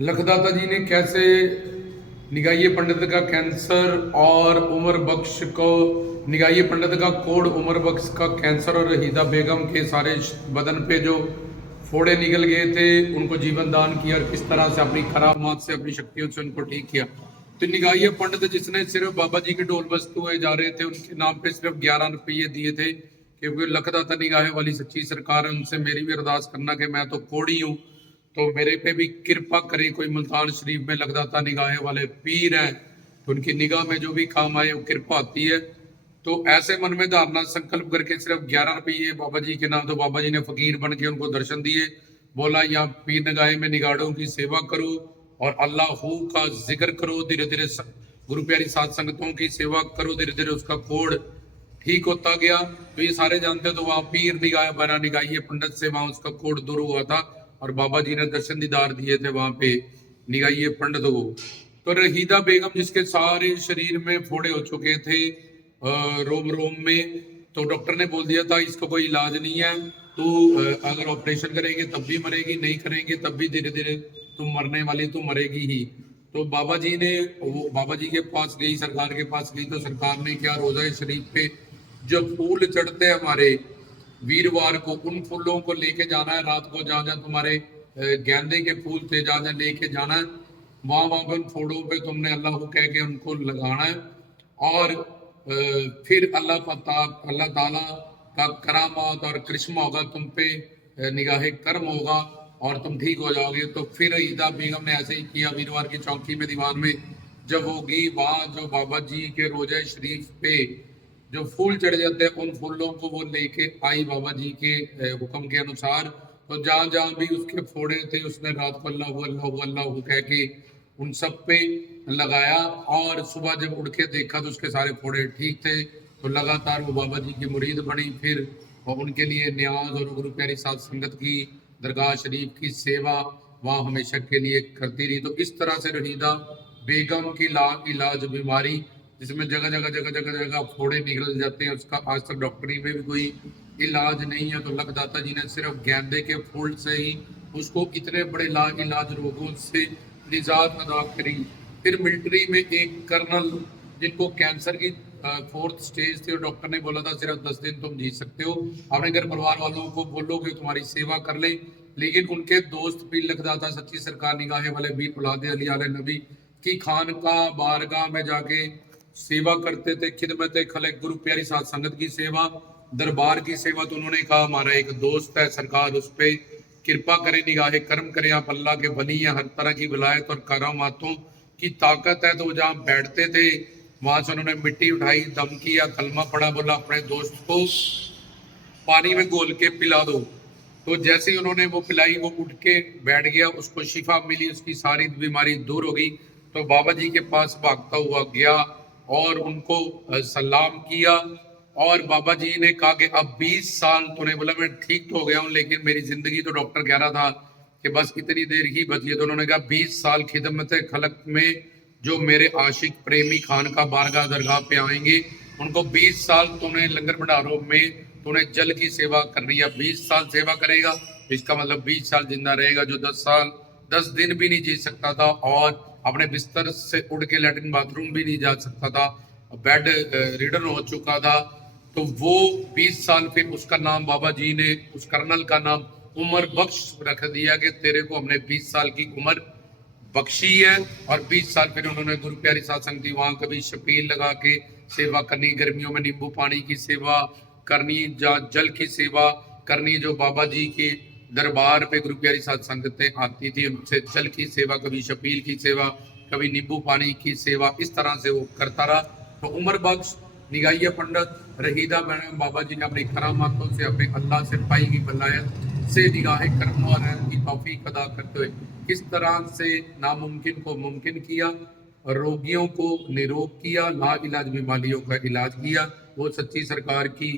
लखदाता जी ने कैसे निगाहिए पंडित का कैंसर और उमर बख्श को निगाहिए पंडित का कोड उमर बख्श का कैंसर और रहीदा बेगम के सारे बदन पे जो फोड़े निकल गए थे उनको जीवन दान किया और किस तरह से अपनी करामात से अपनी शक्तियों से उनको ठीक किया। तो निगाहिए पंडित जिसने सिर्फ बाबा जी के ढोल बजते जा रहे थे उनके नाम पे सिर्फ 11 रुपये दिए थे, क्योंकि लखदाता निगाह वाली सच्ची सरकार है, उनसे मेरी भी अरदास करना कि मैं तो कोड़ी हूँ, तो मेरे पे भी कृपा करे। कोई मुल्तान शरीफ में लगदाता निगाह वाले पीर हैं तो उनकी निगाह में जो भी काम आए वो कृपा आती है। तो ऐसे मन में धारणा संकल्प करके सिर्फ 11 रुपये बाबा जी के नाम, तो बाबा जी ने फकीर बन के उनको दर्शन दिए, बोला यहाँ पीर निगाह में निगाड़ों की सेवा करो और अल्लाह का जिक्र करो, धीरे धीरे गुरु प्यारी साध संगतों की सेवा करो, धीरे धीरे उसका कोड ठीक होता गया। तो ये सारे जानते हो, तो वहाँ पीर निगाह बना निगाहिए पंडित से वहां उसका कोड दूर हुआ था और बाबा जी ने दर्शन दीदार दिए थे वहां पे निगाहिए पंडित को। तो रहीदा बेगम जिसके सारे शरीर में फोड़े हो चुके थे रोम रोम में, तो डॉक्टर ने बोल दिया था इसका कोई इलाज नहीं है, तो अगर ऑपरेशन करेंगे तब भी मरेगी, नहीं करेंगे तब भी धीरे धीरे तुम मरने वाली, तुम मरेगी ही। तो बाबा जी ने वो बाबा जी के पास गई, सरकार के पास गई, तो सरकार ने क्या, रोजा शरीफ पे जो फूल चढ़ते हैं हमारे वीरवार को, उन फूलों को लेके जाना है रात को, जहाँ जहाँ तुम्हारे गेंदे के फूल थे जहाँ जहाँ लेके जाना है, वहां वहां पे उन फूलों पे तुमने अल्लाह को कह के उनको लगाना है। और फिर अल्लाह ताला का करामात और करिश्मा होगा तुम पे, निगाह करम होगा और तुम ठीक हो जाओगे। तो फिर ईदा बेगम ने ऐसे ही किया, वीरवार की चौकी में दीवान में जब होगी, वहां जो बाबा जी के रोजा शरीफ पे जो फूल चढ़ जाते हैं उन फूलों को वो लेके आई बाबा जी के हुक्म के अनुसार। तो जहां जहां भी उसके फोड़े थे उसने रात को अल्लाह अल्लाह अल्लाह कह के उन सब पे लगाया, और सुबह जब उठ के देखा तो उसके सारे फोड़े ठीक थे। तो लगातार वो बाबा जी की मुरीद बनी फिर, और उनके लिए न्याज और गुरु प्यारी साध संगत की दरगाह शरीफ की सेवा वहाँ हमेशा के लिए करती रही। तो इस तरह से रहीदा बेगम की इलाज बीमारी जिसमें जगह जगह जगह जगह जगह फोड़े निकल जाते हैं, उसका आज तक डॉक्टरी में भी कोई इलाज नहीं है। तो लखदाता जी ने सिर्फ गेंदे के फूल से ही उसको इतने बड़े इलाज रोगों से निजात अदा करी। फिर मिलिट्री में एक कर्नल जिनको कैंसर की 4th स्टेज थी और डॉक्टर ने बोला था सिर्फ 10 दिन तुम जी सकते हो, अपने घर परिवार वालों को बोलो कि तुम्हारी सेवा कर ले, लेकिन उनके दोस्त भी लखदाता सच्ची सरकार निगाहे वाले भी औलाद अली आले नबी की खान का बारगाह में जाके सेवा करते थे, खिदमत खलक गुरु प्यारी साध संगत की सेवा, दरबार की सेवा। तो उन्होंने कहा हमारा एक दोस्त है, सरकार उस पर कृपा करे, निगाह करम करे, आप अल्लाह के बनी है, हर तरह की विलायत और करामातों की ताकत है। तो जहाँ बैठते थे वहां से उन्होंने मिट्टी उठाई, दम किया, कलमा पड़ा, बोला अपने दोस्त को पानी में घोल के पिला दो। तो जैसे ही उन्होंने वो पिलाई वो उठ के बैठ गया, उसको शिफा मिली, उसकी सारी बीमारी दूर हो गई। तो बाबा जी के पास भागता हुआ गया और उनको सलाम किया, और बाबा जी ने कहा कि अब 20 साल, तूने बोला मैं ठीक तो हो गया हूँ लेकिन मेरी जिंदगी, तो डॉक्टर कह रहा था कि बस इतनी देर ही बची है। तो उन्होंने कहा 20 साल खिदमत खलक में जो मेरे आशिक प्रेमी खान का बारगाह दरगाह पे आएंगे उनको 20 साल तूने लंगर भंडारों में तूने जल की सेवा करनी है। 20 साल सेवा करेगा इसका मतलब 20 साल जिंदा रहेगा। जो 10 दिन भी नहीं जी सकता था और अपने बिस्तर से उड़ के लैट्रिन बाथरूम भी नहीं जा सकता था, बेड रिडन हो चुका था, तो वो 20 साल फिर उसका नाम बाबा जी ने उस कर्नल का नाम उमर बख्श रख दिया कि तेरे को हमने 20 साल की उम्र बख्शी है। और 20 साल फिर उन्होंने गुरु प्यारी साध संगत वहां कभी शपील लगा के सेवा करनी, गर्मियों में नींबू पानी की सेवा करनी, जल की सेवा करनी, जो बाबा जी के दरबार पे गुरु प्यारी साध संगतें आती थी उनसे जल की सेवा, कभी शपील की सेवा, कभी नींबू पानी की सेवा, इस तरह से वो करता रहा। तो उमर बख्श निगाहिया पंडित रहीदा बाबा जी ने अपनी करामातों से अपने अल्लाह से पाई की बलायत से निगाह करम और रहम की तौफीक अदा करते हुए किस तरह से नामुमकिन को मुमकिन किया, रोगियों को निरोग किया, लाइलाज बीमारियों का इलाज किया, वो सच्ची सरकार की